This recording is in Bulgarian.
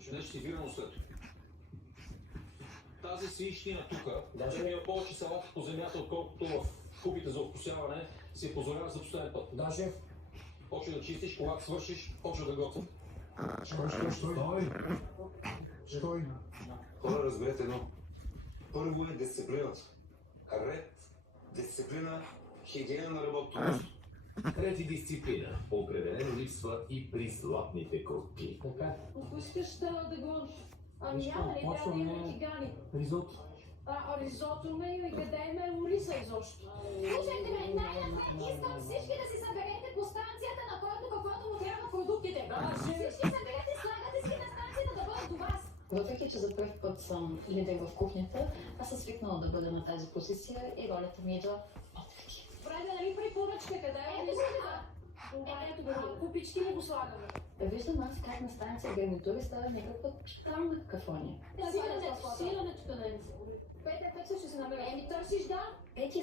Значи си вирано след. Тази свищина тук, даже има повече салати по земята, отколкото в кубите за откусяване, си позволява за постоянен път. Да, шеф. Почва да чистиш, когато свършиш, почва да готвим. Стой. Хора, разберете едно. Първо е дисциплината. Ред, дисциплина, хигиена на работното място. Ред и дисциплина определено липсва и при златните котки. Така. Ако искаш да гониш. Ами Нищо, няма, нали трябва да почваме има тигани. Ризото. Ризото меню и къде има ориса изобщо. Слушайте ме, най-напред искам всички да си съберете по станцията, на който каквото му трябва продуктите. Всички съберете, слагате си на станцията да бъдат до вас. Въпреки, че за първ път съм лидер в кухнята, аз съм свикнала да бъда на тази позиция и ролята ми е да отвечи. Правда, нали препоръчка, къде е ориса? Ето го, купички ли го слагаме? Виждам аз как на станция гарнитури става някаква странна какафония. Сиренето къде е? Петър, как също се намеря? Еми търсиш, да? Пети